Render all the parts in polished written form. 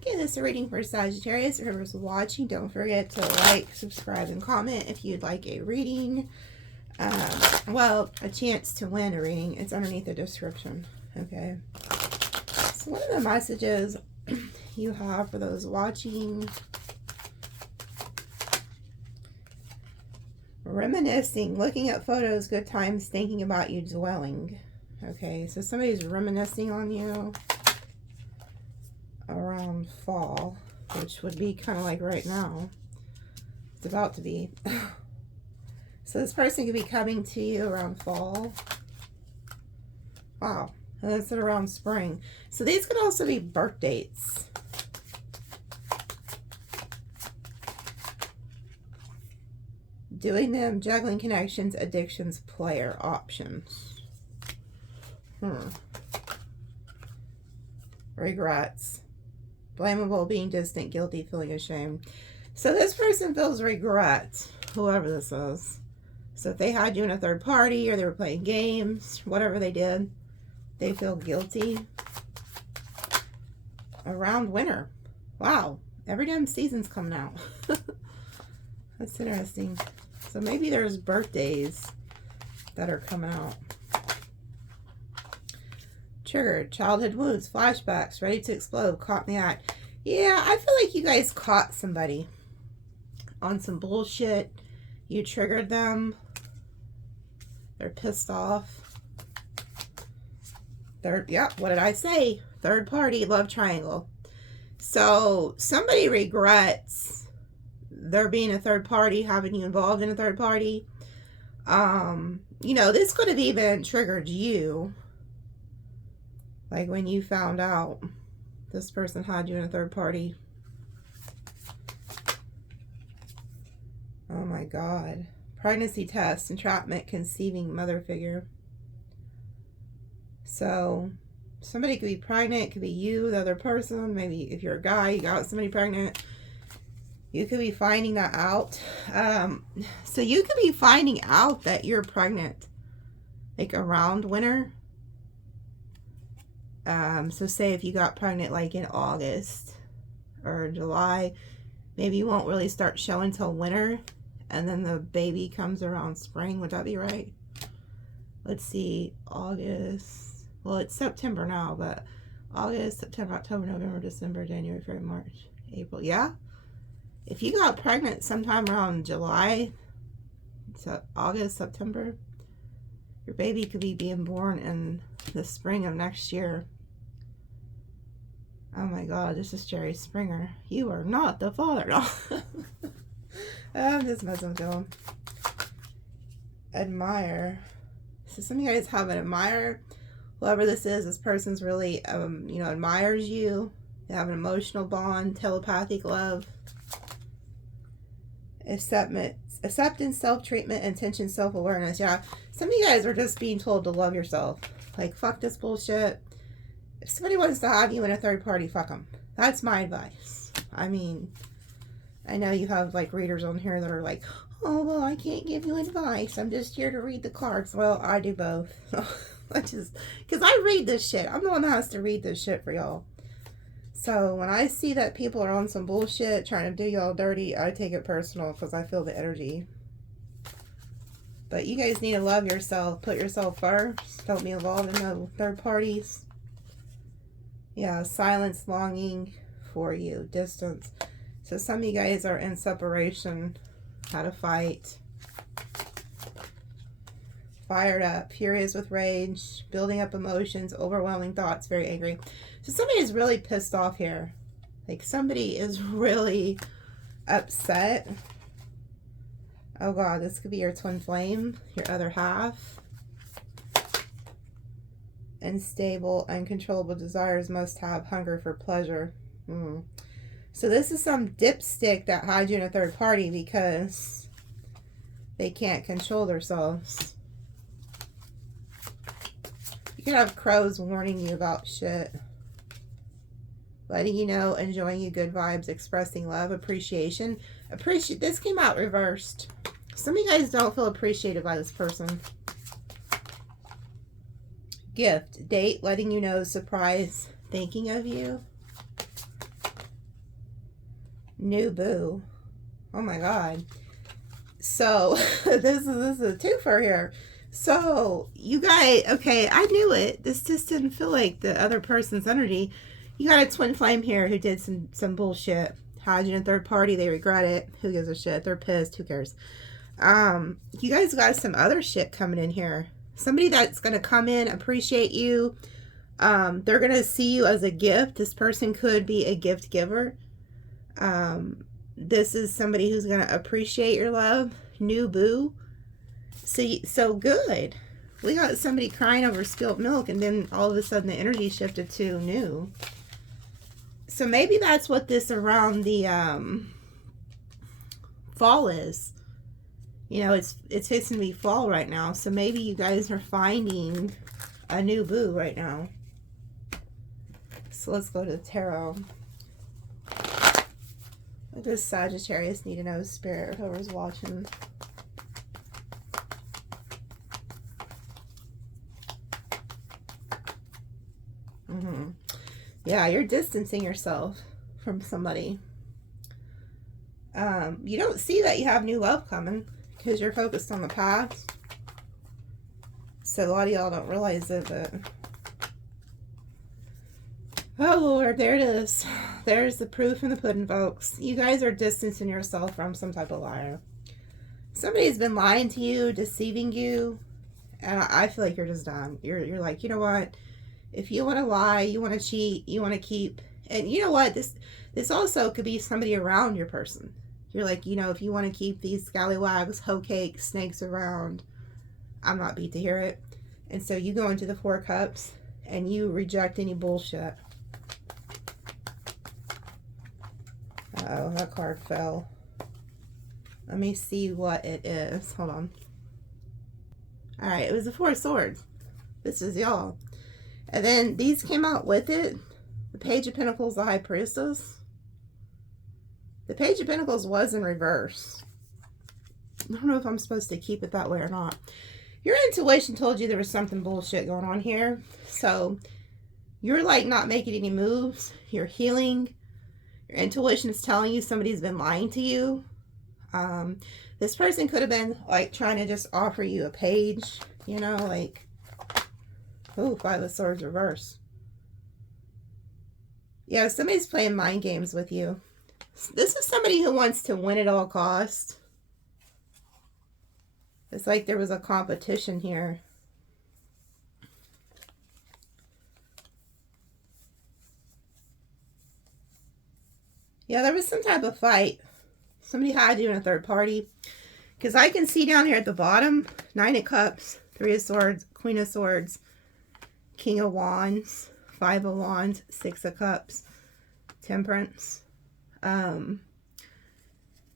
Okay, this is a reading for Sagittarius. Whoever's watching, don't forget to like, subscribe, and comment if you'd like a reading. Well, a chance to win a reading. It's underneath the description. Okay. So what are the messages you have for those watching? Reminiscing, looking at photos, good times, thinking about you, dwelling. Okay, so somebody's reminiscing on you around fall, which would be kind of like right now. It's about to be. So this person could be coming to you around fall. Wow. And that's around spring. So these could also be birth dates. Doing them, juggling connections, addictions, player, options. Regrets. Blamable, being distant, guilty, feeling ashamed. So this person feels regret, whoever this is. So if they had you in a third party or they were playing games, whatever they did, they feel guilty. Around winter. Wow. Every damn season's coming out. That's interesting. So maybe there's birthdays that are coming out. Triggered. Childhood wounds. Flashbacks. Ready to explode. Caught in the act. Yeah, I feel like you guys caught somebody on some bullshit. You triggered them. They're pissed off. Yep, what did I say? Third party, love triangle. So somebody regrets there being a third party, having you involved in a third party. You know, this could have even triggered you. Like when you found out this person had you in a third party. Oh my God. Pregnancy test, entrapment, conceiving, mother figure. So somebody could be pregnant, it could be you, the other person. Maybe if you're a guy, you got somebody pregnant. You could be finding that out. So you could be finding out that you're pregnant, like around winter. So say if you got pregnant like in August or July, maybe you won't really start showing till winter. And then the baby comes around spring. Would that be right? Let's see. August. Well, it's September now, but August, September, October, November, December, January, February, March, April. Yeah. If you got pregnant sometime around July to August, September, your baby could be being born in the spring of next year. Oh my God, this is Jerry Springer. You are not the father. No. I'm just messing with you. Admire. So some of you guys have an admirer. Whoever this is, this person's really, you know, admires you. They have an emotional bond, telepathic love. Acceptance, self-treatment, intention, self-awareness. Yeah, some of you guys are just being told to love yourself. Like, fuck this bullshit. If somebody wants to have you in a third party, fuck them. That's my advice. I mean, I know you have like readers on here that are like, oh, well, I can't give you advice. I'm just here to read the cards. Well, I do both. Because I read this shit. I'm the one that has to read this shit for y'all. So when I see that people are on some bullshit trying to do y'all dirty, I take it personal because I feel the energy. But you guys need to love yourself. Put yourself first. Don't be involved in no third parties. Yeah, silence, longing for you, distance. So some of you guys are in separation, how to fight. Fired up, furious with rage, building up emotions, overwhelming thoughts, very angry. So somebody is really pissed off here. Like somebody is really upset. Oh God, this could be your twin flame, your other half. Unstable, uncontrollable desires, must have hunger for pleasure. So this is some dipstick that had you in a third party because they can't control themselves. You could have crows warning you about shit. Letting you know, enjoying you, good vibes, expressing love, appreciation. This came out reversed. Some of you guys don't feel appreciated by this person. Gift, date, letting you know, surprise, thinking of you. New boo. Oh my God. So this is a twofer here. So you guys, okay, I knew it. This just didn't feel like the other person's energy. You got a twin flame here who did some bullshit. Had you in a third party, they regret it. Who gives a shit? They're pissed. Who cares? You guys got some other shit coming in here. Somebody that's gonna come in, appreciate you. They're gonna see you as a gift. This person could be a gift giver. This is somebody who's gonna appreciate your love. New boo. So good. We got somebody crying over spilt milk, and then all of a sudden the energy shifted to new. So maybe that's what this around the fall is. You know, it's fixing to be fall right now. So maybe you guys are finding a new boo right now. So let's go to the tarot. What does Sagittarius need to know, Spirit, whoever's watching? Yeah, you're distancing yourself from somebody. You don't see that you have new love coming because you're focused on the past. So a lot of y'all don't realize it, but... Oh, Lord, there it is. There's the proof in the pudding, folks. You guys are distancing yourself from some type of liar. Somebody's been lying to you, deceiving you, and I feel like you're just done. You're like, you know what? If you want to lie, you want to cheat, you want to keep... And you know what? This also could be somebody around your person. You're like, you know, if you want to keep these scallywags, hoe cakes, snakes around, I'm not beat to hear it. And so you go into the Four Cups and you reject any bullshit. Uh-oh, that card fell. Let me see what it is. Hold on. Alright, it was the Four of Swords. This is y'all. And then these came out with it. The Page of Pentacles, the High Priestess. The Page of Pentacles was in reverse. I don't know if I'm supposed to keep it that way or not. Your intuition told you there was something bullshit going on here. So you're like not making any moves. You're healing. Your intuition is telling you somebody's been lying to you. This person could have been like trying to just offer you a page, you know, like... Ooh, Five of Swords reverse. Yeah, somebody's playing mind games with you. This is somebody who wants to win at all costs. It's like there was a competition here. Yeah, there was some type of fight. Somebody had you in a third party. Because I can see down here at the bottom, Nine of Cups, Three of Swords, Queen of Swords, King of Wands, Five of Wands, Six of Cups, Temperance.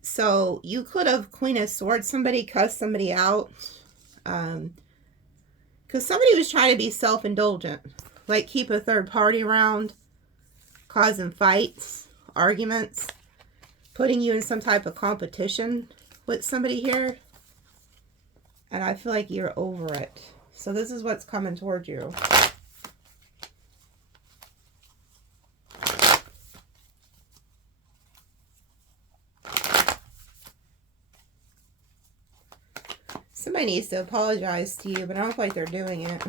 So you could have Queen of Swords somebody, cussed somebody out. Because somebody was trying to be self-indulgent. Like keep a third party around, causing fights, arguments, putting you in some type of competition with somebody here. And I feel like you're over it. So this is what's coming towards you. Somebody needs to apologize to you, but I don't feel like they're doing it.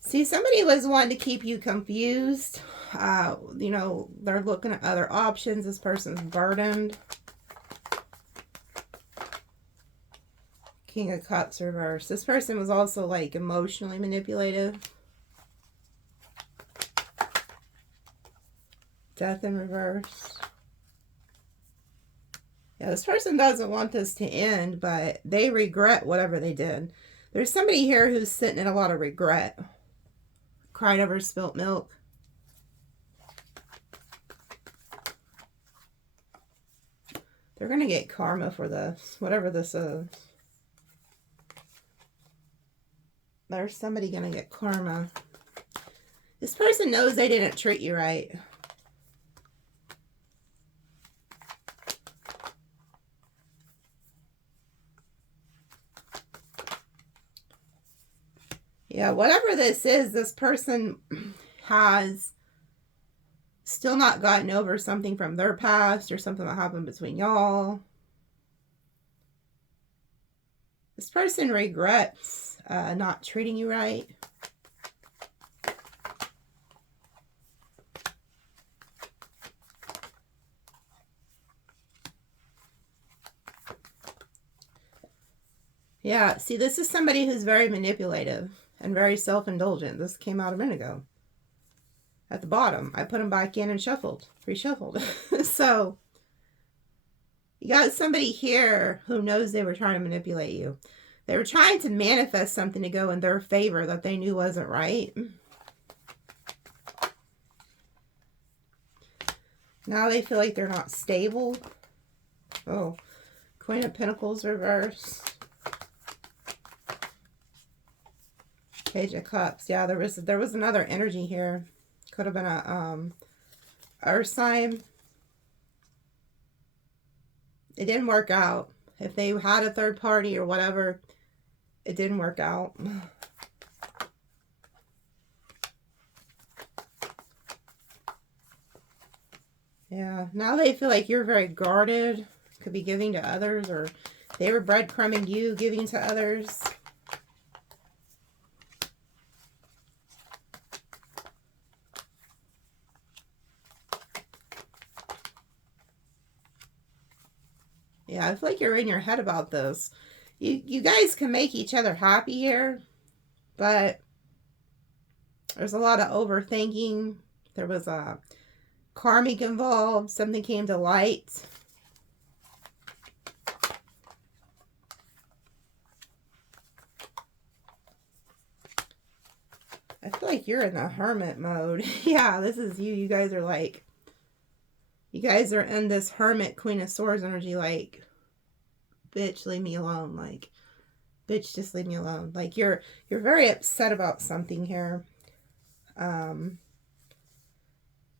See, somebody was wanting to keep you confused. You know, they're looking at other options. This person's burdened. King of Cups reversed. This person was also like emotionally manipulative. Death in reverse. Yeah, this person doesn't want this to end, but they regret whatever they did. There's somebody here who's sitting in a lot of regret. Cried over spilt milk. They're going to get karma for this, whatever this is. There's somebody going to get karma. This person knows they didn't treat you right. Yeah, whatever this is, this person has still not gotten over something from their past or something that happened between y'all. This person regrets not treating you right. Yeah, see, this is somebody who's very manipulative and very self-indulgent. This came out a minute ago. At the bottom, I put them back in and shuffled, reshuffled. So, you got somebody here who knows they were trying to manipulate you. They were trying to manifest something to go in their favor that they knew wasn't right. Now they feel like they're not stable. Oh, Queen of Pentacles reverse. Page of Cups. Yeah, there was another energy here. Could have been a earth sign. It didn't work out. If they had a third party or whatever, it didn't work out. Yeah, now they feel like you're very guarded. Could be giving to others, or they were breadcrumbing you, giving to others. Yeah, I feel like you're in your head about this. You guys can make each other happy here, but there's a lot of overthinking. There was a karmic involved. Something came to light. I feel like you're in the hermit mode. Yeah, this is you. You guys are like, you guys are in this hermit Queen of Swords energy, like, bitch, leave me alone. Like, bitch, just leave me alone. Like, you're very upset about something here.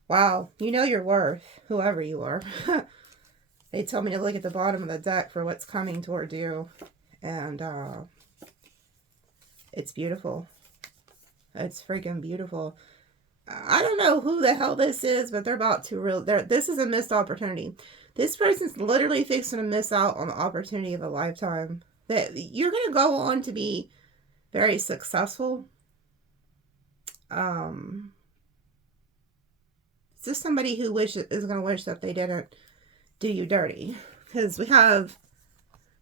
Wow, you know your worth, whoever you are. They told me to look at the bottom of the deck for what's coming toward you. And it's beautiful. It's freaking beautiful. I don't know who the hell this is, but they're about to this is a missed opportunity. This person's literally fixing to miss out on the opportunity of a lifetime. That you're going to go on to be very successful. It's just somebody who is going to wish that they didn't do you dirty. Because we have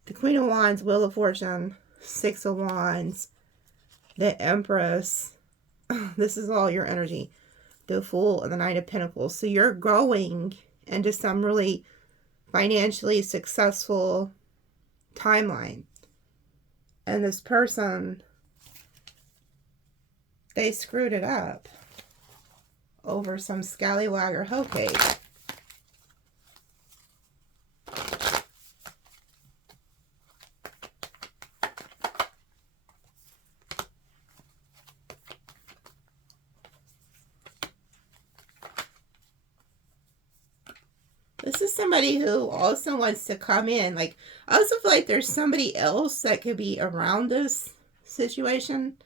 the Queen of Wands, Wheel of Fortune, Six of Wands, the Empress. This is all your energy. The Fool and the Knight of Pentacles. So you're going into some really financially successful timeline. And this person, they screwed it up over some scallywag or hoe cake. This is somebody who also wants to come in. Like, I also feel like there's somebody else that could be around this situation.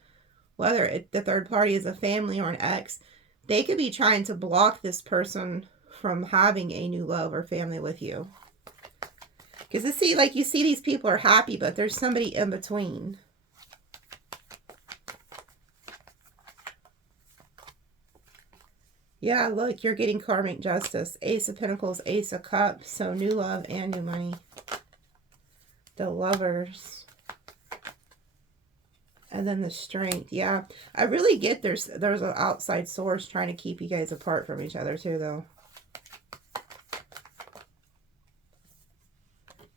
Whether the third party is a family or an ex. They could be trying to block this person from having a new love or family with you. Because you see these people are happy, but there's somebody in between. Yeah, look, you're getting karmic justice. Ace of Pentacles, Ace of Cups. So new love and new money. The Lovers. And then the Strength. Yeah, I really get there's an outside source trying to keep you guys apart from each other too, though.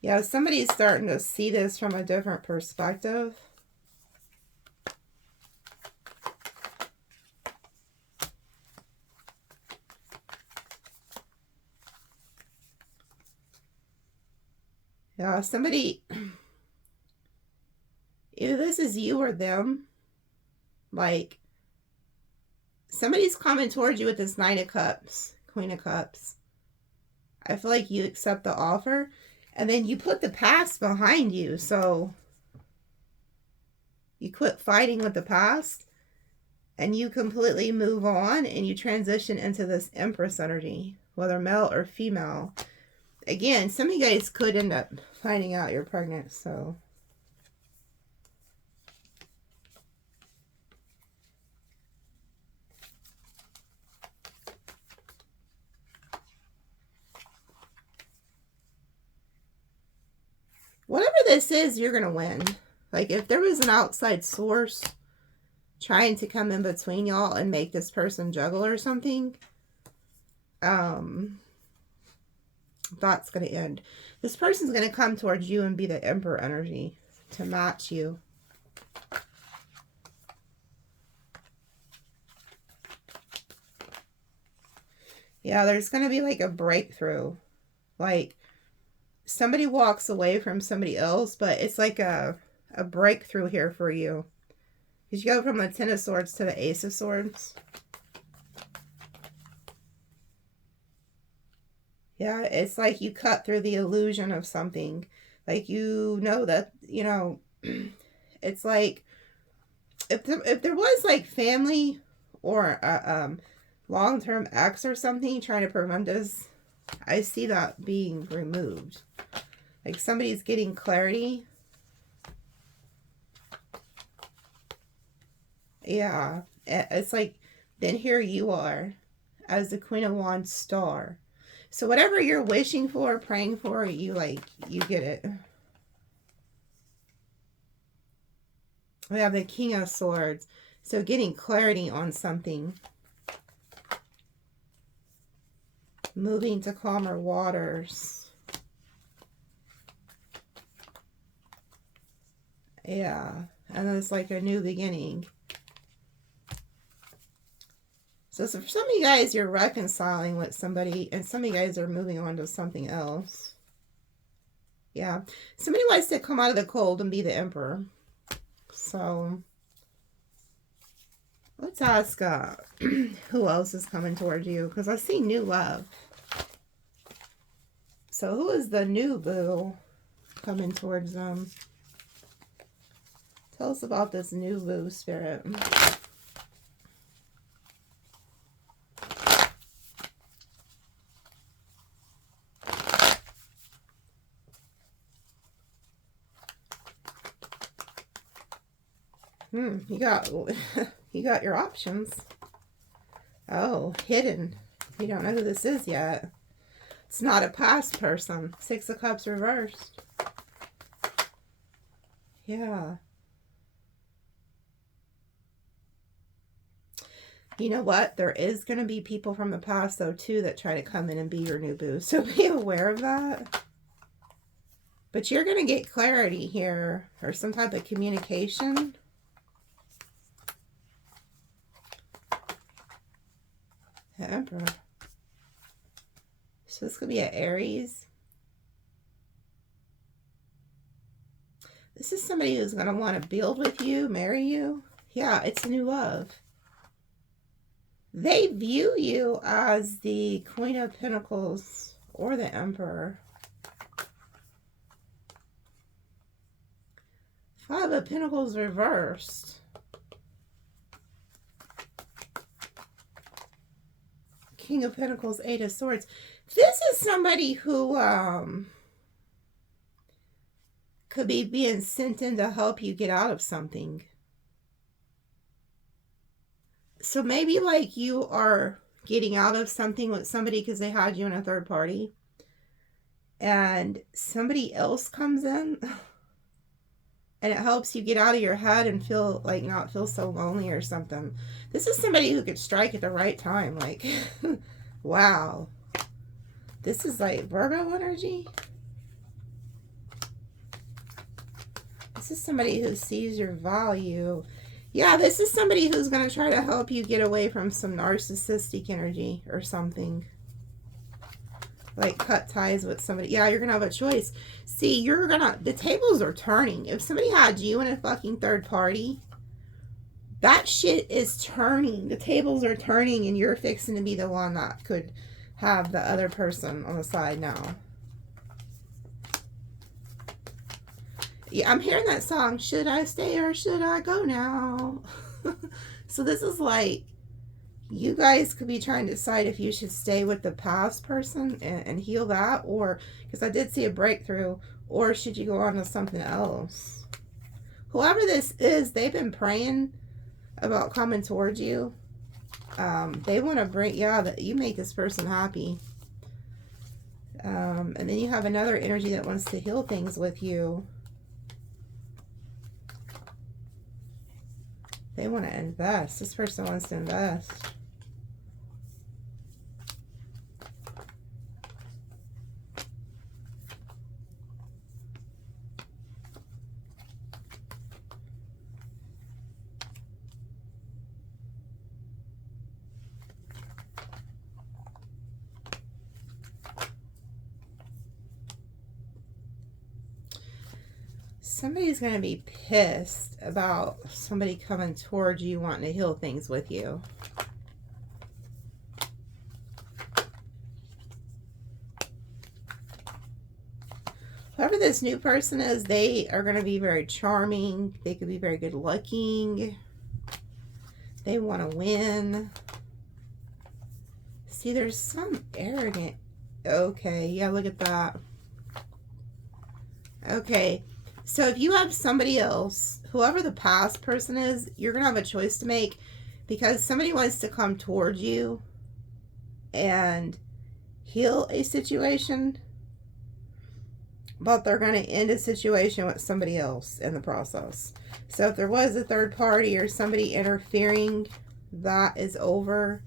Yeah, somebody's starting to see this from a different perspective. Yeah, somebody, either this is you or them, like, somebody's coming towards you with this Knight of Cups, Queen of Cups. I feel like you accept the offer, and then you put the past behind you, so You quit fighting with the past and you completely move on and you transition into this Empress energy, whether male or female. Again, some of you guys could end up finding out you're pregnant, so. Whatever this is, you're going to win. Like, if there was an outside source trying to come in between y'all and make this person juggle or something, that's going to end. This person's going to come towards you and be the Emperor energy to match you. Yeah, there's going to be like a breakthrough. Like, somebody walks away from somebody else, but it's like a breakthrough here for you. Because you go from the Ten of Swords to the Ace of Swords. Yeah, it's like you cut through the illusion of something. Like, you know that, you know, it's like, if there was like family or a long-term ex or something trying to prevent this, I see that being removed. Like, somebody's getting clarity. Yeah, it's like, then here you are as the Queen of Wands star. So whatever you're wishing for, praying for, you get it. We have the King of Swords. So getting clarity on something. Moving to calmer waters. Yeah, and then it's like a new beginning. So for some of you guys, you're reconciling with somebody, and some of you guys are moving on to something else. Yeah, somebody wants to come out of the cold and be the Emperor. So let's ask who else is coming towards you, because I see new love. So who is the new boo coming towards them? Tell us about this new boo, Spirit. You got your options. Oh, hidden. You don't know who this is yet. It's not a past person. Six of Cups reversed. Yeah. You know what? There is going to be people from the past, though, too, that try to come in and be your new boo. So be aware of that. But you're going to get clarity here, or some type of communication. The Emperor. So this could be an Aries. This is somebody who's going to want to build with you, marry you. Yeah, it's new love. They view you as the Queen of Pentacles or the Emperor. Five of Pentacles reversed. King of Pentacles, Eight of Swords. This is somebody who could be being sent in to help you get out of something. So maybe like you are getting out of something with somebody because they had you in a third party. And somebody else comes in and it helps you get out of your head and feel like not feel so lonely or something. This is somebody who could strike at the right time. Like, wow. This is like Virgo energy. This is somebody who sees your value. Yeah, this is somebody who's going to try to help you get away from some narcissistic energy or something. Like cut ties with somebody. Yeah, you're going to have a choice. See, the tables are turning. If somebody had you in a fucking third party, that shit is turning. The tables are turning and you're fixing to be the one that could have the other person on the side now. Yeah, I'm hearing that song, Should I Stay or Should I Go Now? So this is like, you guys could be trying to decide if you should stay with the past person and heal that, or, because I did see a breakthrough, or should you go on to something else? Whoever this is, they've been praying about coming towards you. They want to bring, yeah, that you make this person happy. And then you have another energy that wants to heal things with you. They want to invest. This person wants to invest. Somebody's going to be pissed about somebody coming towards you wanting to heal things with you. Whoever this new person is, they are going to be very charming. They could be very good looking. They want to win. See, there's some arrogant. Okay, yeah, look at that. Okay. So if you have somebody else, whoever the past person is, you're going to have a choice to make, because somebody wants to come towards you and heal a situation, but they're going to end a situation with somebody else in the process. So if there was a third party or somebody interfering, that is over.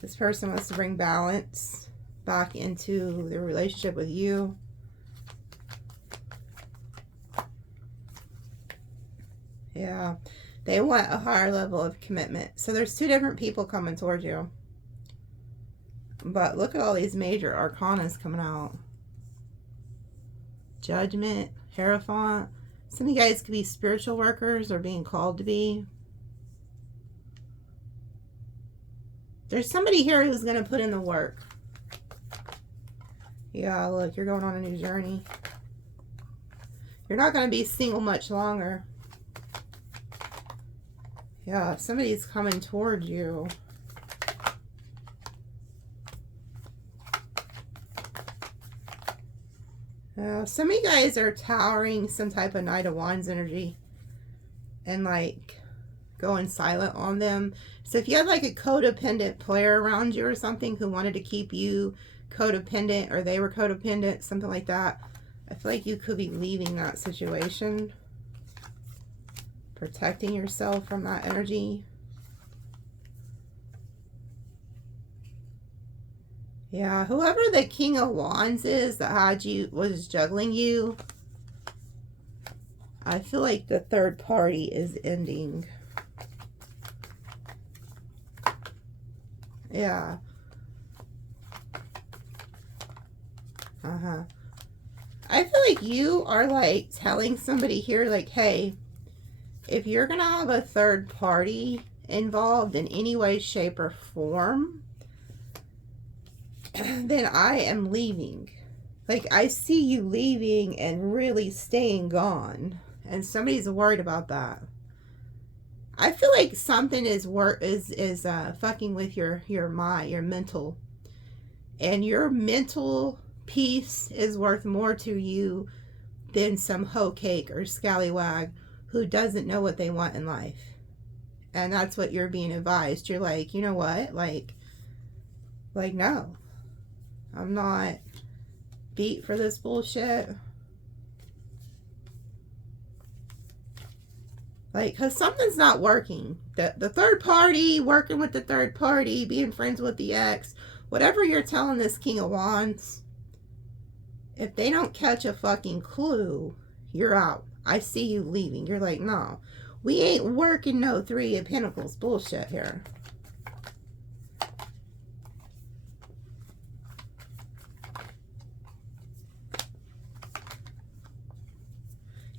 This person wants to bring balance back into their relationship with you. Yeah, they want a higher level of commitment. So there's two different people coming towards you. But look at all these major arcanas coming out. Judgment, Hierophant. Some of you guys could be spiritual workers or being called to be. There's somebody here who's going to put in the work. Yeah, look, you're going on a new journey. You're not going to be single much longer. Yeah, somebody's coming towards you. Some of you guys are towering some type of Knight of Wands energy and like going silent on them. So if you had like a codependent player around you or something who wanted to keep you codependent, or they were codependent, something like that, I feel like you could be leaving that situation. Protecting yourself from that energy. Yeah, whoever the King of Wands is that had you, was juggling you, I feel like the third party is ending. Yeah. I feel like you are like telling somebody here like, hey, if you're going to have a third party involved in any way, shape, or form, then I am leaving. Like, I see you leaving and really staying gone. And somebody's worried about that. I feel like something is fucking with your mind, your mental. And your mental peace is worth more to you than some hoe cake or scallywag who doesn't know what they want in life. And that's what you're being advised. You're like, you know what? Like no. I'm not beat for this bullshit. Like, because something's not working. The third party, working with the third party, being friends with the ex, whatever you're telling this King of Wands, if they don't catch a fucking clue, you're out. I see you leaving. You're like, no, we ain't working no Three of Pentacles bullshit here.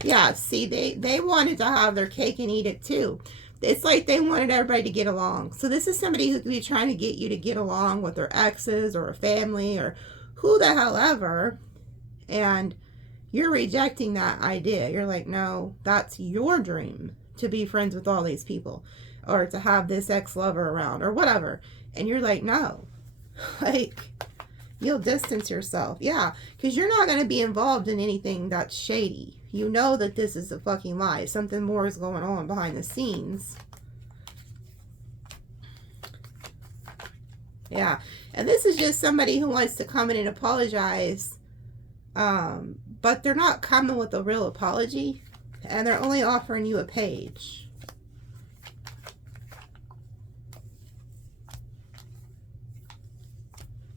Yeah, see, they wanted to have their cake and eat it too. It's like they wanted everybody to get along. So this is somebody who could be trying to get you to get along with their exes or a family or who the hell ever. And you're rejecting that idea. You're like, no, that's your dream, to be friends with all these people, or to have this ex-lover around, or whatever. And you're like, no. Like, you'll distance yourself. Yeah, because you're not going to be involved in anything that's shady. You know that this is a fucking lie. Something more is going on behind the scenes. Yeah, and this is just somebody who wants to come in and apologize, but they're not coming with a real apology, and they're only offering you a page.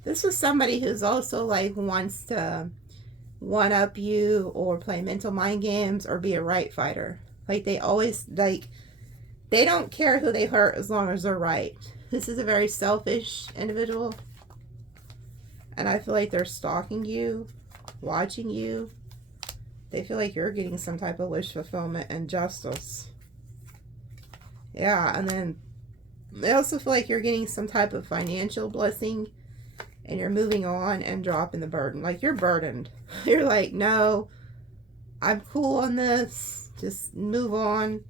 This is somebody who's also like wants to one-up you or play mental mind games or be a right fighter. Like, they always, like, they don't care who they hurt as long as they're right. This is a very selfish individual. And I feel like they're stalking you, watching you. They feel like you're getting some type of wish fulfillment and justice. Yeah, and then they also feel like you're getting some type of financial blessing. And you're moving on and dropping the burden. Like, you're burdened. You're like, no, I'm cool on this. Just move on.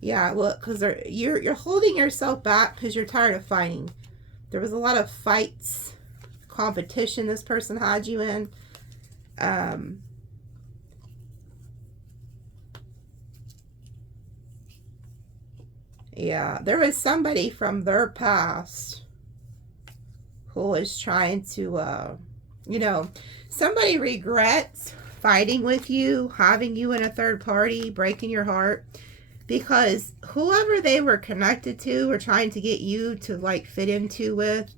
Yeah, look, because you're holding yourself back because you're tired of fighting. There was a lot of fights, competition this person had you in. Yeah, there was somebody from their past who is trying to, you know, somebody regrets fighting with you, having you in a third party, breaking your heart, because whoever they were connected to or trying to get you to, like, fit into with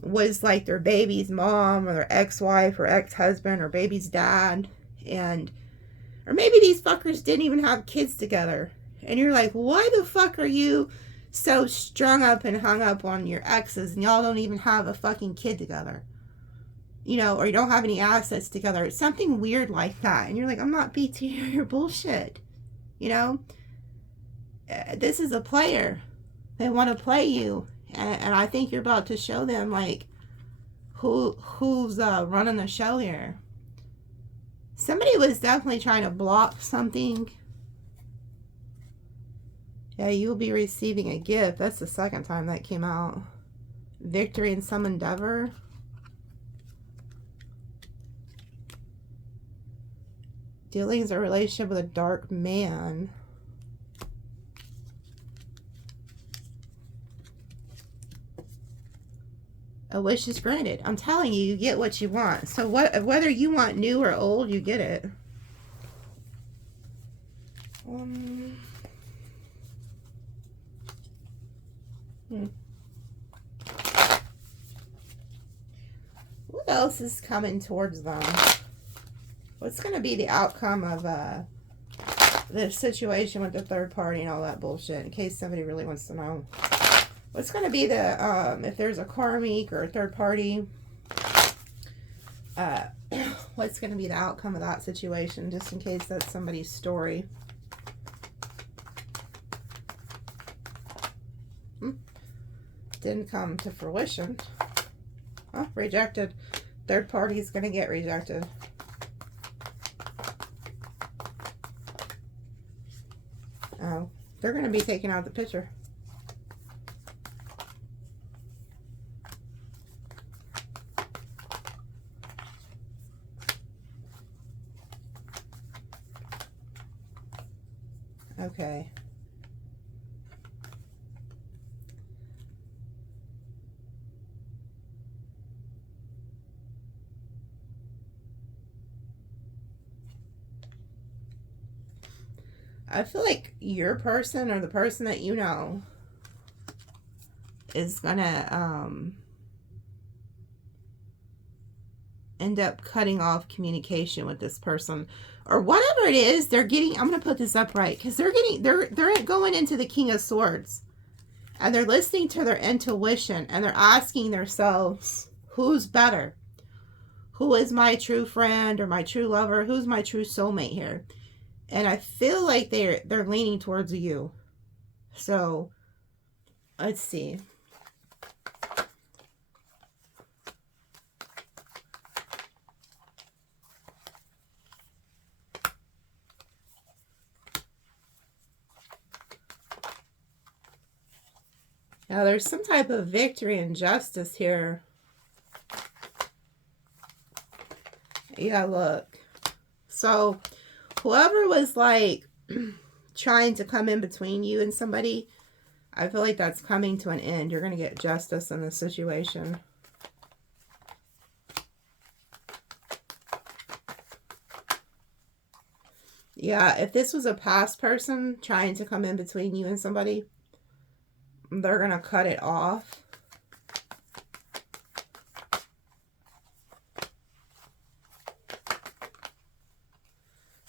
was, like, their baby's mom or their ex-wife or ex-husband or baby's dad, or maybe these fuckers didn't even have kids together, and you're like, why the fuck are you so strung up and hung up on your exes and y'all don't even have a fucking kid together, you know, or you don't have any assets together? It's something weird like that. And you're like, I'm not BT your bullshit, you know. This is a player. They want to play you, and I think you're about to show them, like, who's running the show here. Somebody was definitely trying to block something. Yeah, you'll be receiving a gift. That's the second time that came out. Victory in some endeavor. Dealings or relationship with a dark man. A wish is granted. I'm telling you, you get what you want. So whether you want new or old, you get it. What else is coming towards them? What's going to be the outcome of the situation with the third party and all that bullshit, in case somebody really wants to know? What's going to be the, if there's a karmic or a third party, what's going to be the outcome of that situation, just in case that's somebody's story? Didn't come to fruition. Oh, rejected. Third party is going to get rejected. Oh, they're going to be taken out of the picture. Okay. I feel like your person or the person that you know is gonna end up cutting off communication with this person, or whatever it is they're getting. I'm gonna put this up right, because they're going into the King of Swords, and they're listening to their intuition, and they're asking themselves, who's better? Who is my true friend or my true lover? Who's my true soulmate here? And I feel like they're leaning towards you. So, let's see. Now, there's some type of victory and justice here. Yeah, look. So, whoever was like trying to come in between you and somebody, I feel like that's coming to an end. You're going to get justice in this situation. Yeah, if this was a past person trying to come in between you and somebody, they're going to cut it off.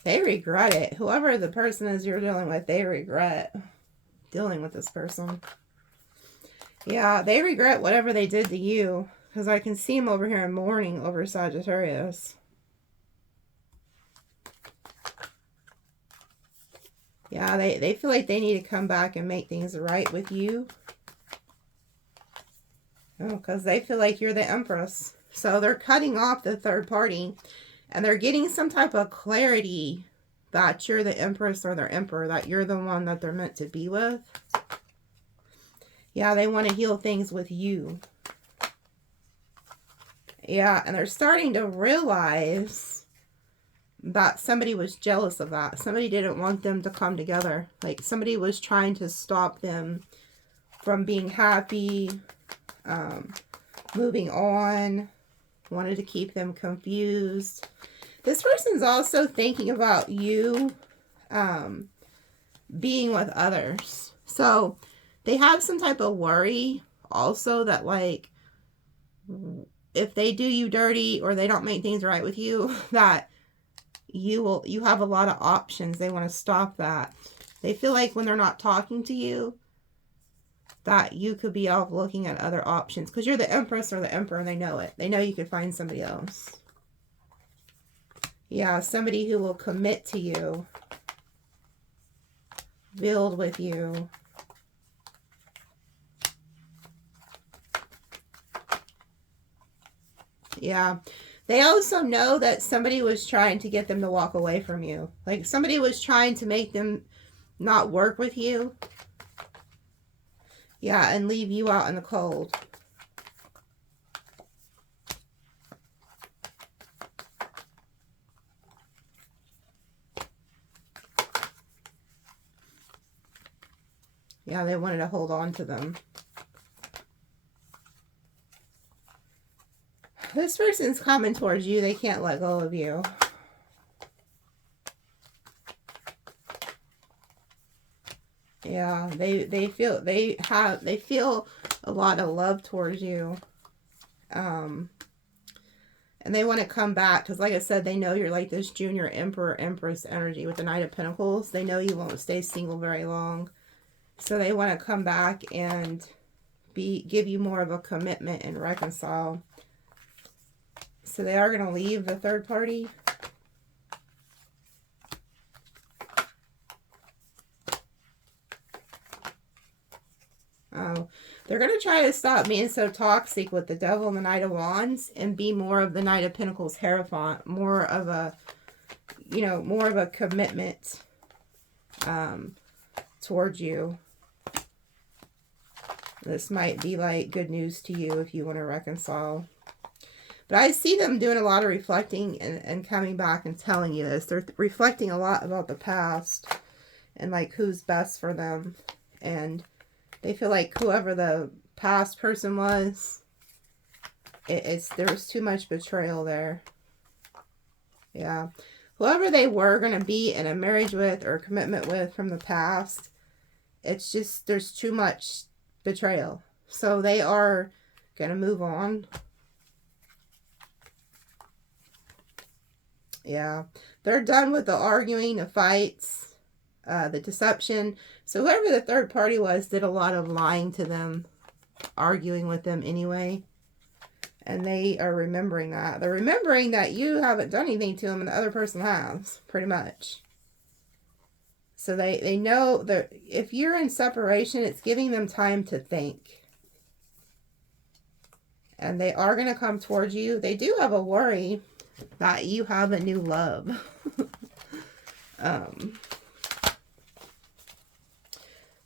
They regret it. Whoever the person is you're dealing with, they regret dealing with this person. Yeah, they regret whatever they did to you. Because I can see them over here in mourning over Sagittarius. Yeah, they feel like they need to come back and make things right with you. Oh, because they feel like you're the Empress. So they're cutting off the third party. And they're getting some type of clarity that you're the Empress or their Emperor. That you're the one that they're meant to be with. Yeah, they want to heal things with you. Yeah, and they're starting to realize that somebody was jealous of that. Somebody didn't want them to come together. Like somebody was trying to stop them from being happy, moving on, wanted to keep them confused. This person's also thinking about you being with others. So they have some type of worry also that like if they do you dirty or they don't make things right with you, that you have a lot of options. They want to stop that. They feel like when they're not talking to you, that you could be off looking at other options. Because you're the Empress or the Emperor and they know it. They know you could find somebody else. Yeah, somebody who will commit to you. Build with you. Yeah. They also know that somebody was trying to get them to walk away from you. Like somebody was trying to make them not work with you. Yeah, and leave you out in the cold. Yeah, they wanted to hold on to them. This person's coming towards you. They can't let go of you. Yeah, they feel a lot of love towards you. And they want to come back because, like I said, they know you're like this junior Emperor, Empress energy with the Knight of Pentacles. They know you won't stay single very long. So they want to come back and give you more of a commitment and reconcile. So they are going to leave the third party. Oh, they're going to try to stop being so toxic with the Devil and the Knight of Wands and be more of the Knight of Pentacles Hierophant, more of a, you know, more of a commitment towards you. This might be like good news to you if you want to reconcile. But I see them doing a lot of reflecting and coming back and telling you this. They're reflecting a lot about the past and like who's best for them. And they feel like whoever the past person was, there was too much betrayal there. Yeah. Whoever they were going to be in a marriage with or a commitment with from the past, it's just there's too much betrayal. So they are going to move on. Yeah, they're done with the arguing, the fights, the deception. So whoever the third party was did a lot of lying to them, arguing with them anyway. And they are remembering that. They're remembering that you haven't done anything to them and the other person has, pretty much. So they know that if you're in separation, it's giving them time to think. And they are going to come towards you. They do have a worry that you have a new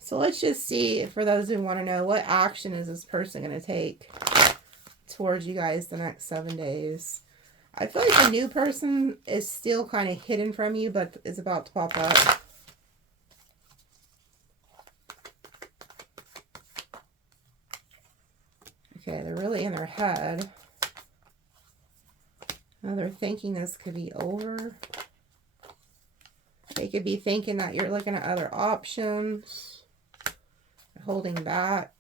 So let's just see, for those who want to know, what action is this person going to take towards you guys the next 7 days? I feel like the new person is still kind of hidden from you, but is about to pop up. Okay, they're really in their head. Now they're thinking this could be over. They could be thinking that you're looking at other options, holding back.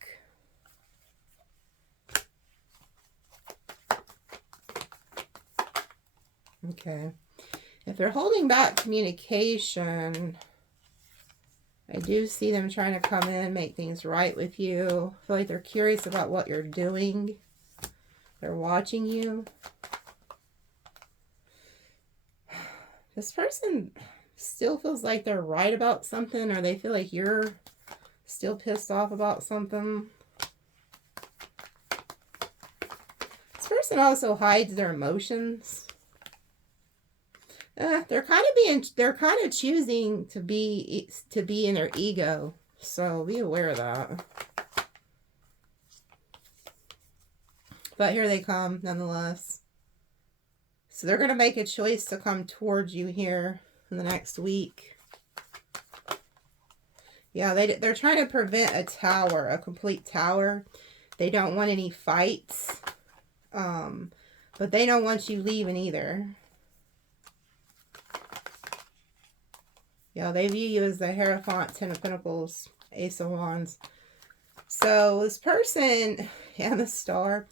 Okay. If they're holding back communication, I do see them trying to come in, make things right with you. I feel like they're curious about what you're doing. They're watching you. This person still feels like they're right about something, or they feel like you're still pissed off about something. This person also hides their emotions. They're kind of choosing to be in their ego. So be aware of that. But here they come nonetheless. So they're going to make a choice to come towards you here in the next week. Yeah, they're trying to prevent a tower, a complete tower. They don't want any fights. But they don't want you leaving either. Yeah, they view you as the Hierophant, Ten of Pentacles, Ace of Wands. So this person and the Star,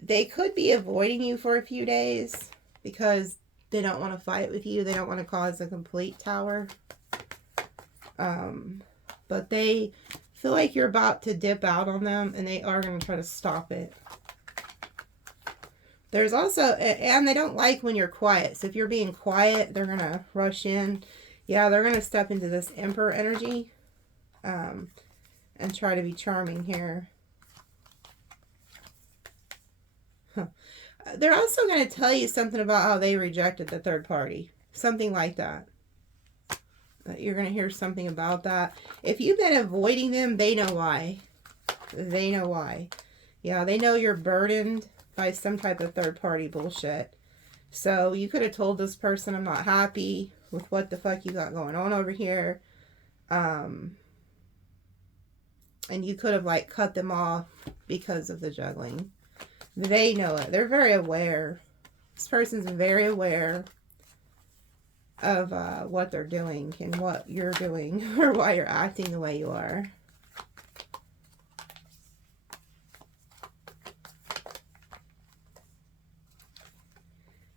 they could be avoiding you for a few days because they don't want to fight with you. They don't want to cause a complete tower. But they feel like you're about to dip out on them, and they are going to try to stop it. There's also, and they don't like when you're quiet. So if you're being quiet, they're going to rush in. Yeah, they're going to step into this Emperor energy and try to be charming here. Huh. They're also going to tell you something about how they rejected the third party. Something like that. You're going to hear something about that. If you've been avoiding them, they know why. They know why. Yeah, they know you're burdened by some type of third party bullshit. So you could have told this person, I'm not happy with what the fuck you got going on over here. And you could have like cut them off because of the juggling. They know it. They're very aware. This person's very aware of what they're doing and what you're doing or why you're acting the way you are.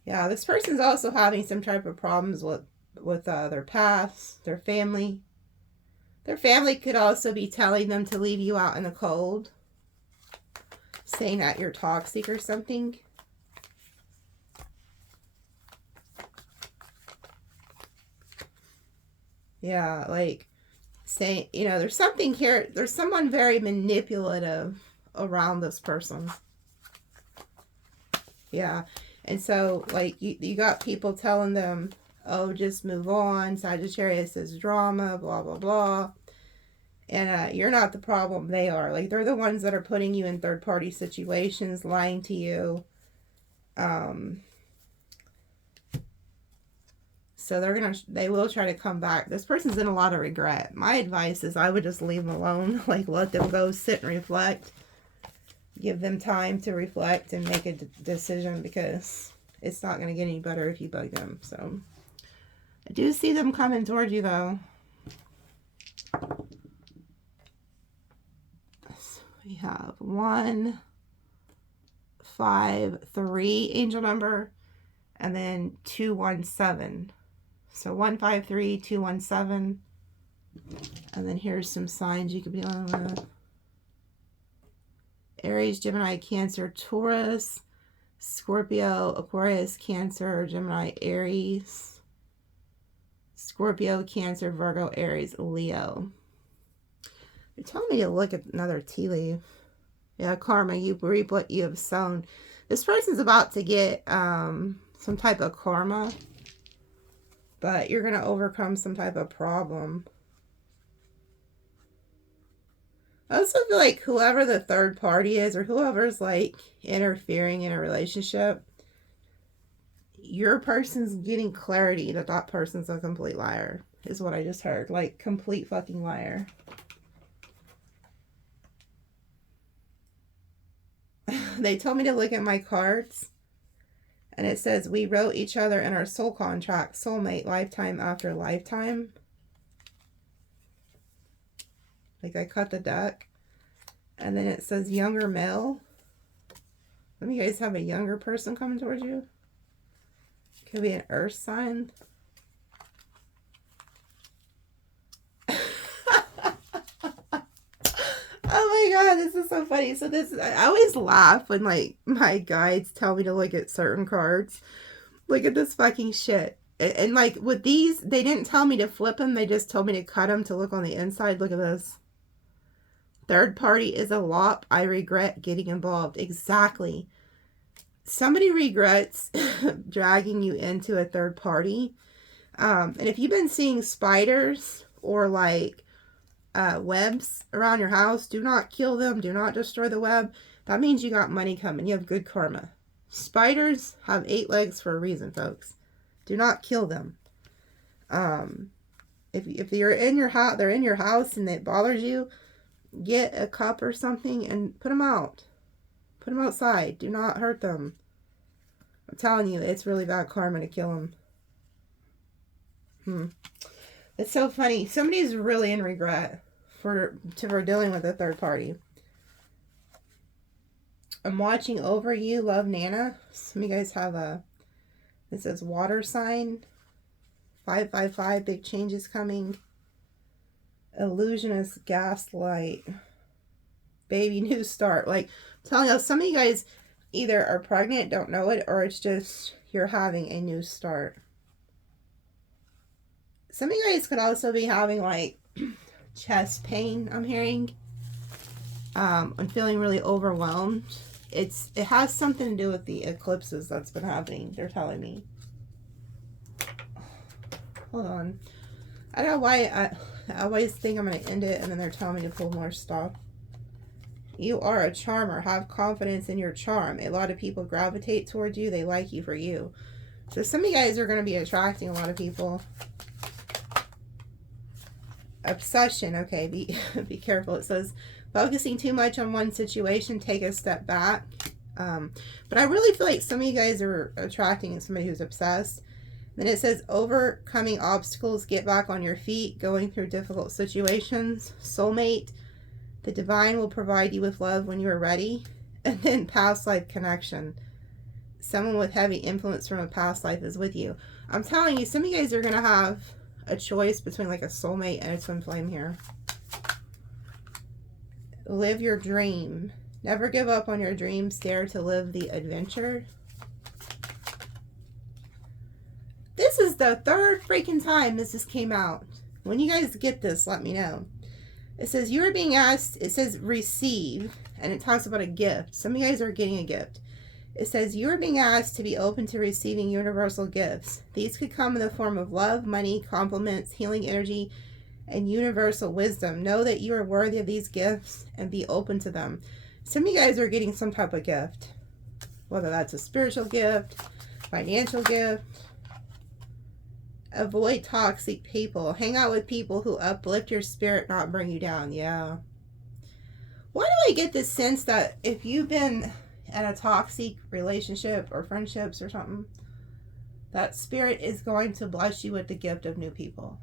Yeah, this person's also having some type of problems with their past, their family. Their family could also be telling them to leave you out in the cold, saying that you're toxic or something. Yeah, like saying, you know, there's something here, there's someone very manipulative around this person. Yeah. And so, like, you got people telling them, oh, just move on. Sagittarius is drama, blah, blah, blah. And you're not the problem. They are. Like, they're the ones that are putting you in third-party situations, lying to you. So they will try to come back. This person's in a lot of regret. My advice is I would just leave them alone. Like, let them go sit and reflect. Give them time to reflect and make a decision, because it's not going to get any better if you bug them. So I do see them coming towards you, though. So we have 1, 5, 3 angel number, and then 217. So 153, 217. And then here's some signs you could be dealing with. Aries, Gemini, Cancer, Taurus, Scorpio, Aquarius, Cancer, Gemini, Aries, Scorpio, Cancer, Virgo, Aries, Leo. They're telling me to look at another tea leaf. Yeah, karma, you reap what you have sown. This person's about to get some type of karma, but you're going to overcome some type of problem. I also feel like whoever the third party is, or whoever's like interfering in a relationship, your person's getting clarity that that person's a complete liar, is what I just heard. Like, complete fucking liar. They told me to look at my cards, and it says we wrote each other in our soul contract, soulmate, lifetime after lifetime. Like, I cut the deck. And then it says younger male. Let me guys have a younger person coming towards you. Could be an earth sign. Oh my god, this is so funny. So this, I always laugh when like my guides tell me to look at certain cards. Look at this fucking shit. And like with these, they didn't tell me to flip them. They just told me to cut them to look on the inside. Look at this. Third party is a lop. I regret getting involved. Exactly. Somebody regrets dragging you into a third party. And if you've been seeing spiders or like webs around your house, do not kill them. Do not destroy the web. That means you got money coming. You have good karma. Spiders have 8 legs for a reason, folks. Do not kill them. If you're in your house, they're in your house and it bothers you, get a cup or something and put them out. Put them outside. Do not hurt them. I'm telling you, it's really bad karma to kill them. It's so funny. Somebody's really in regret for dealing with a third party. I'm watching over you. Love, Nana. Some of you guys have a... This says water sign. 555. Big changes coming. Illusionist, gaslight, baby, new start. Like, I'm telling you, some of you guys either are pregnant, don't know it, or it's just you're having a new start. Some of you guys could also be having like chest pain, I'm hearing. I'm feeling really overwhelmed. It has something to do with the eclipses that's been happening, they're telling me. Hold on. I don't know why I always think I'm going to end it and then they're telling me to pull more stuff. You are a charmer. Have confidence in your charm. A lot of people gravitate towards you. They like you for you. So some of you guys are going to be attracting a lot of people. Obsession. Okay, be careful. It says focusing too much on one situation. Take a step back. But I really feel like some of you guys are attracting somebody who's obsessed. Then it says overcoming obstacles, get back on your feet, going through difficult situations, soulmate, the divine will provide you with love when you are ready. And then past life connection, someone with heavy influence from a past life is with you. I'm telling you, some of you guys are going to have a choice between like a soulmate and a twin flame here. Live your dream. Never give up on your dreams. Dare to live the adventure. This is the third freaking time this just came out. When you guys get this, let me know. It says you are being asked, it says receive, and it talks about a gift. Some of you guys are getting a gift. It says you are being asked to be open to receiving universal gifts. These could come in the form of love, money, compliments, healing energy, and universal wisdom. Know that you are worthy of these gifts and be open to them. Some of you guys are getting some type of gift. Whether that's a spiritual gift, financial gift. Avoid toxic people. Hang out with people who uplift your spirit, not bring you down. Yeah. Why do I get this sense that if you've been in a toxic relationship or friendships or something, that spirit is going to bless you with the gift of new people?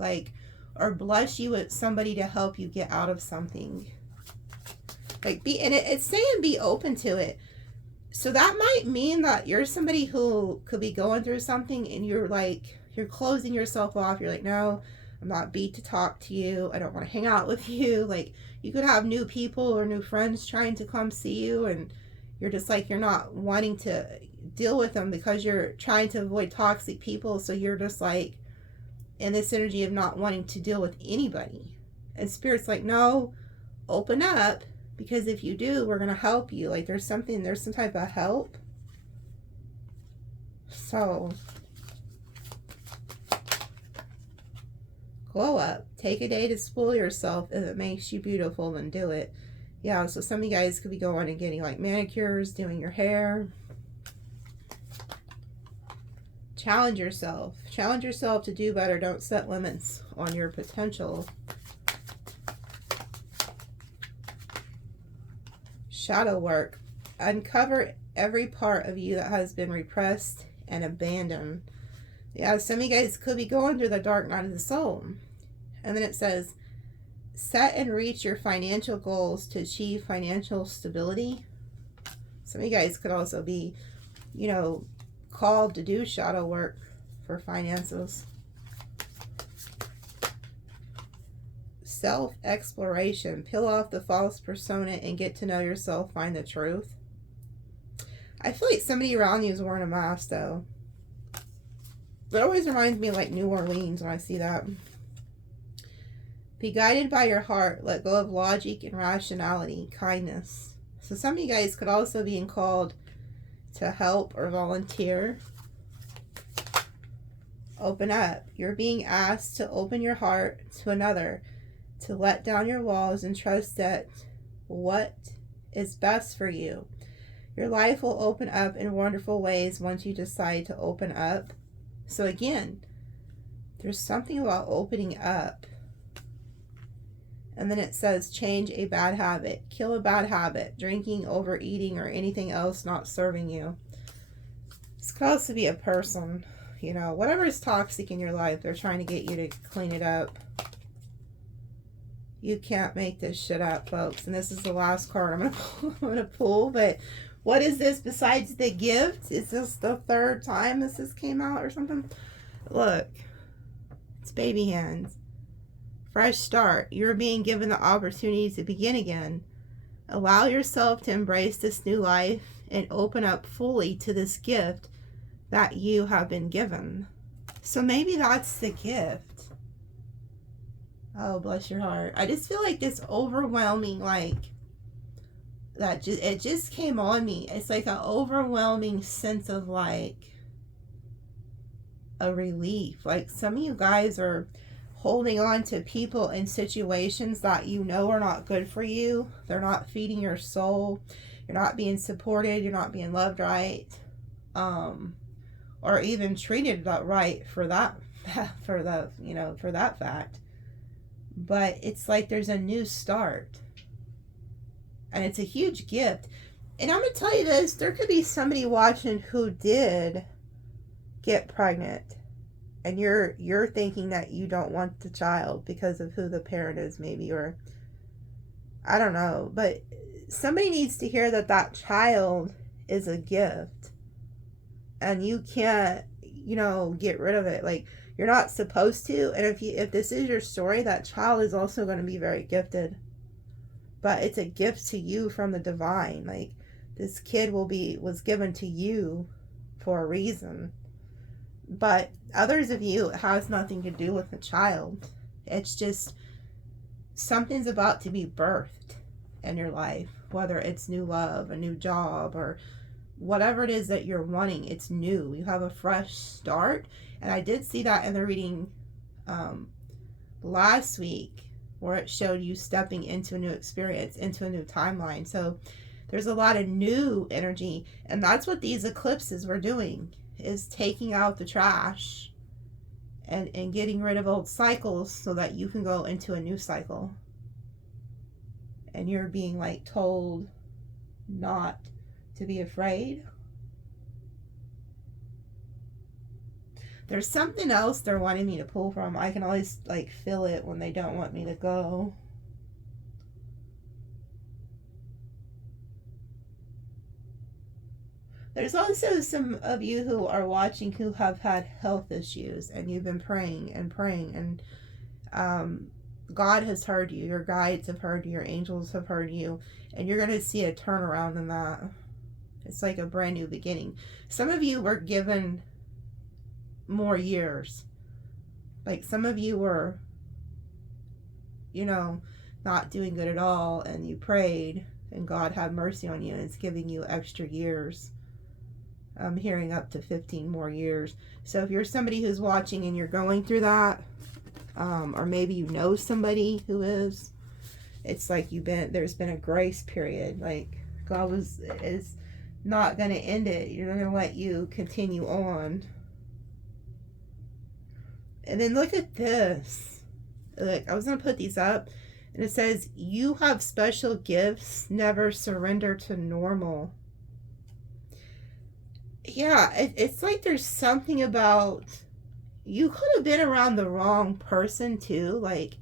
Like, or bless you with somebody to help you get out of something. Like, it's saying be open to it. So that might mean that you're somebody who could be going through something and you're closing yourself off. You're like, no, I'm not beat to talk to you. I don't want to hang out with you. Like, you could have new people or new friends trying to come see you and you're just like, you're not wanting to deal with them because you're trying to avoid toxic people. So you're just like in this energy of not wanting to deal with anybody. And Spirit's like, no, open up. Because if you do, we're going to help you. Like, there's some type of help. So, glow up. Take a day to spoil yourself. If it makes you beautiful, then do it. Yeah, so some of you guys could be going and getting like manicures, doing your hair. Challenge yourself. Challenge yourself to do better. Don't set limits on your potential. Shadow work. Uncover every part of you that has been repressed and abandoned. Yeah, some of you guys could be going through the dark night of the soul. And then it says, set and reach your financial goals to achieve financial stability. Some of you guys could also be, you know, called to do shadow work for finances. Self-exploration. Peel off the false persona and get to know yourself. Find the truth. I feel like somebody around you is wearing a mask, though. It always reminds me of like New Orleans when I see that. Be guided by your heart. Let go of logic and rationality. Kindness. So some of you guys could also be called to help or volunteer. Open up. You're being asked to open your heart to another, to let down your walls and trust that what is best for you. Your life will open up in wonderful ways once you decide to open up. So again, there's something about opening up. And then it says, change a bad habit. Kill a bad habit. Drinking, overeating, or anything else not serving you. This could also be a person. You know, whatever is toxic in your life, they're trying to get you to clean it up. You can't make this shit up, folks. And this is the last card I'm gonna pull. But what is this besides the gift? Is this the third time this has came out or something? Look, it's baby hands. Fresh start. You're being given the opportunity to begin again. Allow yourself to embrace this new life and open up fully to this gift that you have been given. So maybe that's the gift. Oh, bless your heart. I just feel like this overwhelming, like, it just came on me. It's like an overwhelming sense of like a relief. Like some of you guys are holding on to people and situations that you know are not good for you. They're not feeding your soul. You're not being supported. You're not being loved right. Or even treated right for that, for that fact. But it's like there's a new start. And it's a huge gift. And I'm going to tell you this, there could be somebody watching who did get pregnant. And you're thinking that you don't want the child because of who the parent is, maybe, or I don't know. But somebody needs to hear that that child is a gift, and you can't, get rid of it. Like, you're not supposed to. And if this is your story, that child is also going to be very gifted. But it's a gift to you from the divine. Like, this kid was given to you for a reason. But others of you, it has nothing to do with the child. It's just something's about to be birthed in your life, whether it's new love, a new job, or whatever it is that you're wanting. It's new. You have a fresh start. And I did see that in the reading last week, where it showed you stepping into a new experience, into a new timeline. So there's a lot of new energy, and that's what these eclipses were doing, is taking out the trash and getting rid of old cycles so that you can go into a new cycle. And you're being like told not to be afraid. There's something else they're wanting me to pull from. I can always like feel it when they don't want me to go. There's also some of you who are watching who have had health issues, and you've been praying and praying, and God has heard you. Your guides have heard you. Your angels have heard you, and you're going to see a turnaround in that. It's like a brand new beginning. Some of you were given more years. Like some of you were, not doing good at all, and you prayed, and God had mercy on you, and it's giving you extra years. I'm hearing up to 15 more years. So if you're somebody who's watching and you're going through that, or maybe you know somebody who is. It's like there's been a grace period. Like God is not going to end it. You're going to let you continue on. And then look at this. Like, I was going to put these up. And it says, you have special gifts. Never surrender to normal. Yeah, it's like there's something about... You could have been around the wrong person too. Like,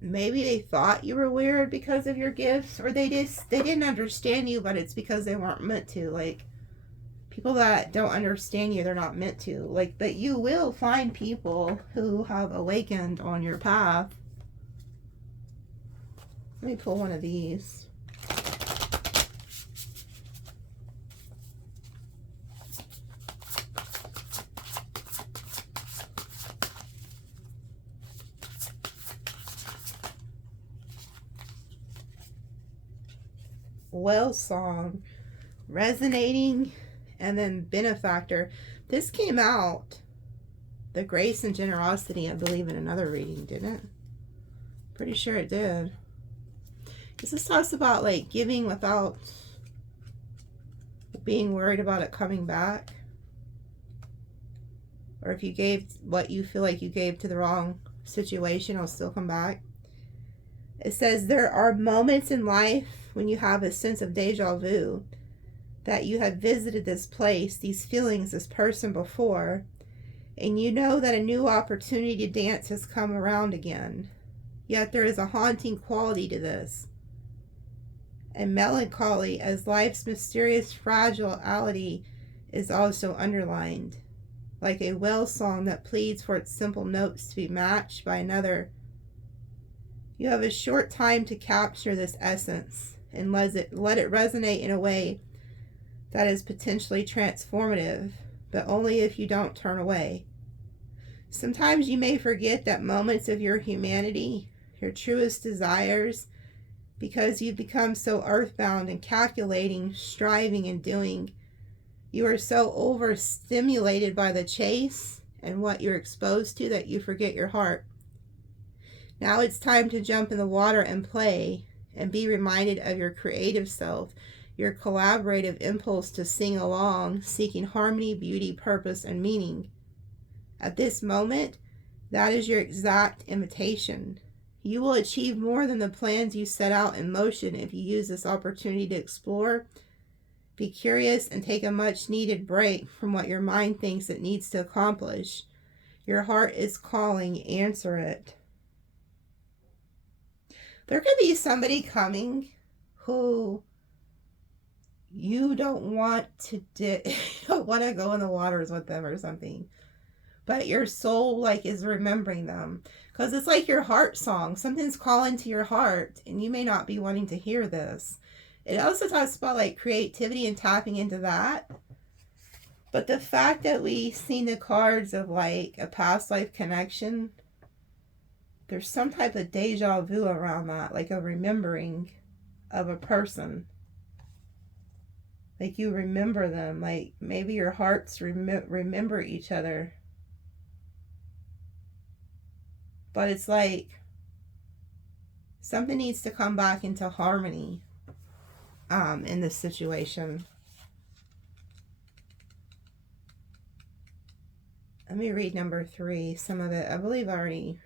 maybe they thought you were weird because of your gifts. Or they didn't understand you, but it's because they weren't meant to. Like, people that don't understand you, they're not meant to. Like, but you will find people who have awakened on your path. Let me pull one of these. Well song, resonating, and then benefactor. This came out, the grace and generosity, I believe, in another reading, didn't it? Pretty sure it did. Because this talks about like giving without being worried about it coming back. Or if you gave what you feel like you gave to the wrong situation, it'll still come back. It says there are moments in life when you have a sense of deja vu, that you have visited this place, these feelings, this person before, and you know that a new opportunity to dance has come around again. Yet there is a haunting quality to this, and melancholy, as life's mysterious fragility is also underlined, like a well song that pleads for its simple notes to be matched by another. You have a short time to capture this essence and let it resonate in a way that is potentially transformative, but only if you don't turn away. Sometimes you may forget that moments of your humanity, your truest desires, because you've become so earthbound and calculating, striving, and doing. You are so overstimulated by the chase and what you're exposed to that you forget your heart. Now it's time to jump in the water and play and be reminded of your creative self, your collaborative impulse to sing along, seeking harmony, beauty, purpose, and meaning. At this moment, that is your exact invitation. You will achieve more than the plans you set out in motion if you use this opportunity to explore, be curious, and take a much-needed break from what your mind thinks it needs to accomplish. Your heart is calling. Answer it. There could be somebody coming who you don't want to you don't want to go in the waters with them or something, but your soul like is remembering them, because it's like your heart song. Something's calling to your heart, and you may not be wanting to hear this. It also talks about like creativity and tapping into that. But the fact that we've seen the cards of like a past life connection, there's some type of deja vu around that, like a remembering of a person. Like you remember them, like maybe your hearts remember each other. But it's like something needs to come back into harmony in this situation. Let me read number 3, some of it. I believe I already...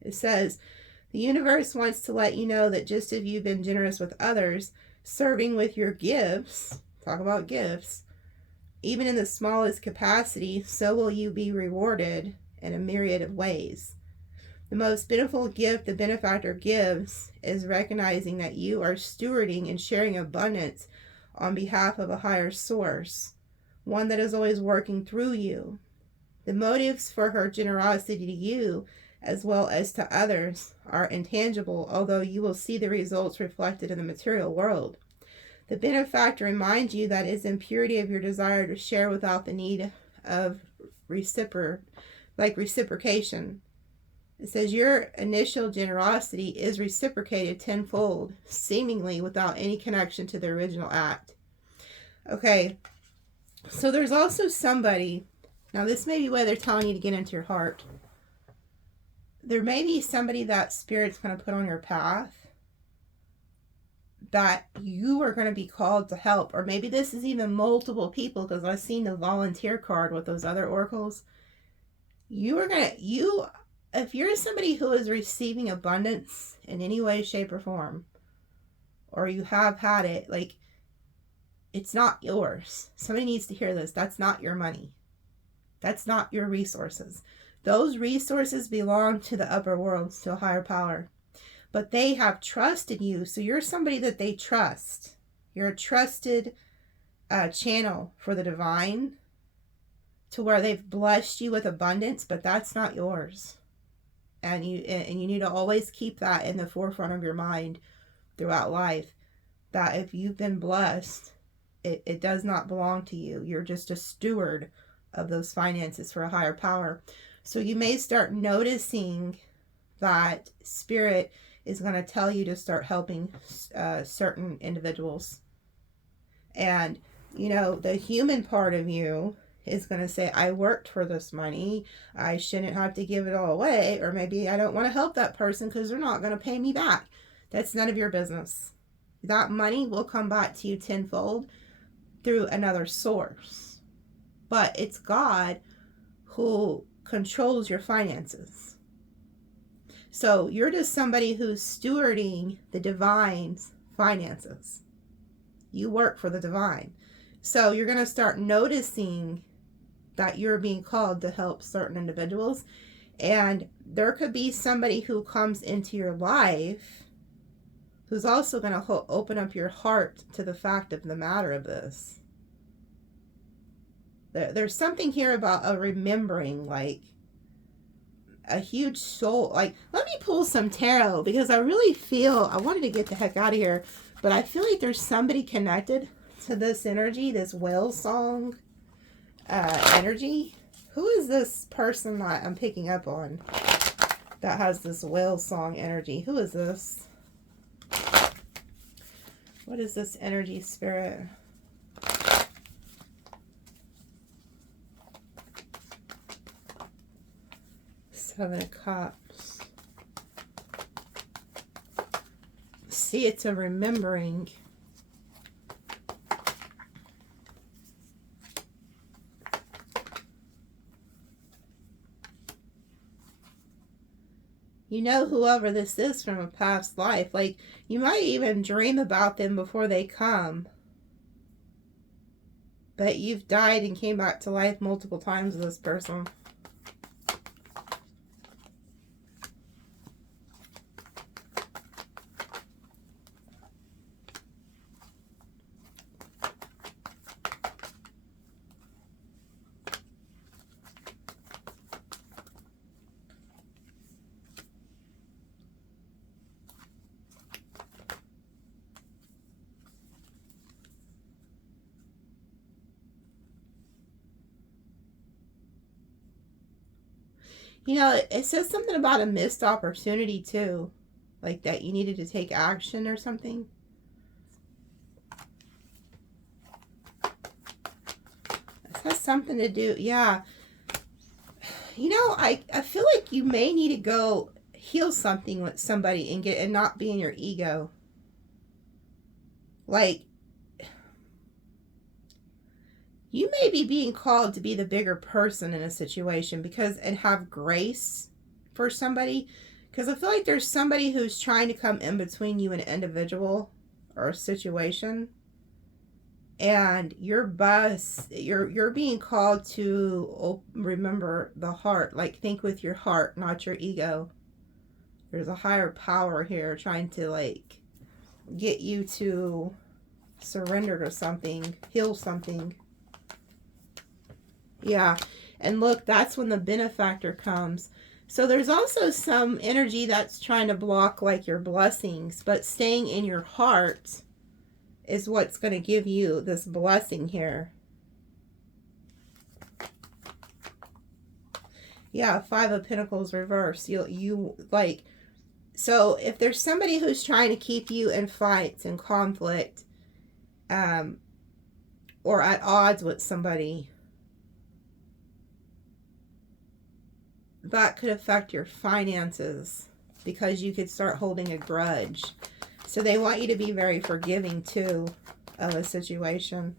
It says, the universe wants to let you know that just as you've been generous with others, serving with your gifts, talk about gifts, even in the smallest capacity, so will you be rewarded in a myriad of ways. The most beautiful gift the benefactor gives is recognizing that you are stewarding and sharing abundance on behalf of a higher source, one that is always working through you. The motives for her generosity to you, as well as to others, are intangible, although you will see the results reflected in the material world. The benefactor reminds you that it is in purity of your desire to share without the need of reciprocation. It says your initial generosity is reciprocated tenfold, seemingly without any connection to the original act. Okay, So there's also somebody, now this may be why they're telling you to get into your heart. There may be somebody that Spirit's going to put on your path that you are going to be called to help. Or maybe this is even multiple people, because I've seen the volunteer card with those other oracles. If you're somebody who is receiving abundance in any way, shape, or form, or you have had it, like, it's not yours. Somebody needs to hear this. That's not your money. That's not your resources. Those resources belong to the upper worlds, to a higher power. But they have trusted you, so you're somebody that they trust. You're a trusted channel for the divine, to where they've blessed you with abundance, but that's not yours. And you need to always keep that in the forefront of your mind throughout life, that if you've been blessed, it does not belong to you. You're just a steward of those finances for a higher power. So you may start noticing that Spirit is going to tell you to start helping certain individuals. And, you know, the human part of you is going to say, I worked for this money. I shouldn't have to give it all away. Or maybe I don't want to help that person because they're not going to pay me back. That's none of your business. That money will come back to you tenfold through another source. But it's God who controls your finances. So you're just somebody who's stewarding the divine's finances. You work for the divine. So you're going to start noticing that you're being called to help certain individuals. And there could be somebody who comes into your life who's also going to open up your heart to the fact of the matter of this. There's something here about a remembering, like a huge soul. Like, let me pull some tarot, because I really feel, I wanted to get the heck out of here, but I feel like there's somebody connected to this energy, this whale song energy. Who is this person that I'm picking up on that has this whale song energy? Who is this? What is this energy, Spirit? Seven of Cups. See, it's a remembering. You know whoever this is from a past life. Like, you might even dream about them before they come. But you've died and came back to life multiple times with this person. You know, it says something about a missed opportunity too. Like that you needed to take action or something. It has something to do, yeah. You know, I feel like you may need to go heal something with somebody and not be in your ego. Like, you may be being called to be the bigger person in a situation and have grace for somebody. Because I feel like there's somebody who's trying to come in between you and an individual or a situation. And you're being called to remember the heart. Like, think with your heart, not your ego. There's a higher power here trying to, like, get you to surrender to something, heal something. Yeah, and look, that's when the benefactor comes. So there's also some energy that's trying to block, like, your blessings, but staying in your heart is what's going to give you this blessing here. Yeah, Five of Pentacles reverse. You like, so if there's somebody who's trying to keep you in fights and conflict, or at odds with somebody. That could affect your finances because you could start holding a grudge. So they want you to be very forgiving too of a situation.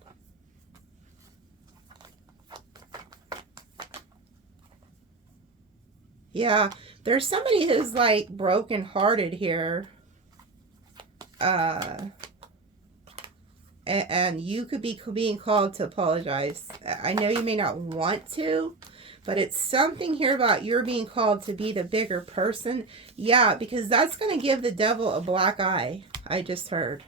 Yeah, there's somebody who's like broken-hearted here. And you could be being called to apologize. I know you may not want to, but it's something here about you're being called to be the bigger person. Yeah, because that's going to give the devil a black eye, I just heard.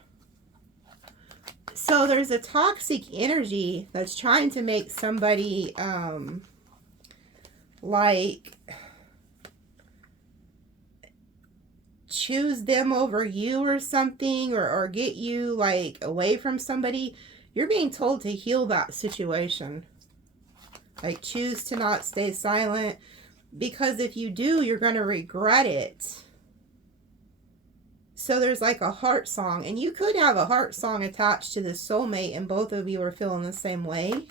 So there's a toxic energy that's trying to make somebody, like, choose them over you or something, or get you, like, away from somebody. You're being told to heal that situation. Like, choose to not stay silent, because if you do, you're going to regret it. So there's like a heart song, and you could have a heart song attached to this soulmate, and both of you are feeling the same way.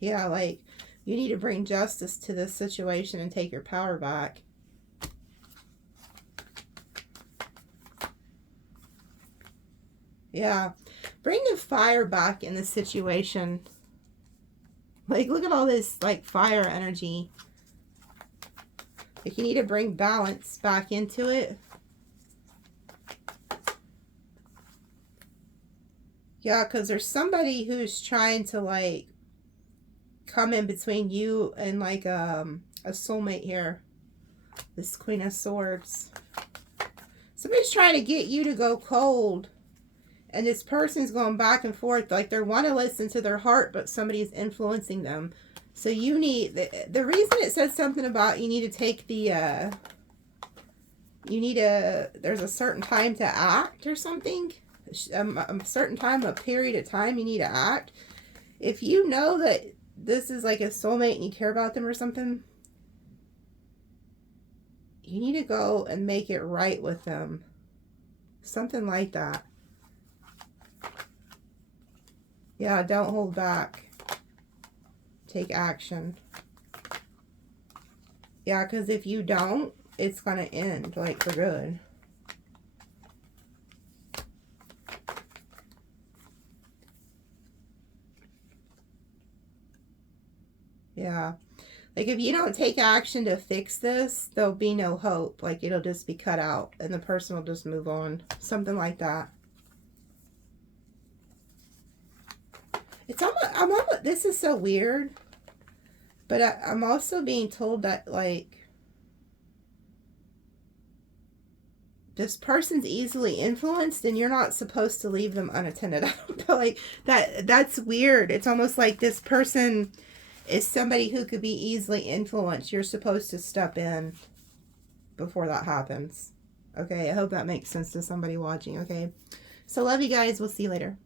Yeah, like, you need to bring justice to this situation and take your power back. Yeah, bring the fire back in the situation. Like, look at all this, like, fire energy. Like, you need to bring balance back into it. Yeah, because there's somebody who's trying to, like, come in between you and, like, a soulmate here. This Queen of Swords. Somebody's trying to get you to go cold. And this person's going back and forth. Like, they want to listen to their heart, but somebody's influencing them. So you need, the reason it says something about you need to take the, there's a certain time to act or something. A certain time, a period of time you need to act. If you know that this is like a soulmate and you care about them or something, you need to go and make it right with them. Something like that. Yeah, don't hold back. Take action. Yeah, because if you don't, it's going to end, like, for good. Yeah. Like, if you don't take action to fix this, there'll be no hope. Like, it'll just be cut out, and the person will just move on. Something like that. It's almost, this is so weird, but I'm also being told that, like, this person's easily influenced and you're not supposed to leave them unattended. I don't know, like, that's weird. It's almost like this person is somebody who could be easily influenced. You're supposed to step in before that happens. Okay, I hope that makes sense to somebody watching, okay? So love you guys. We'll see you later.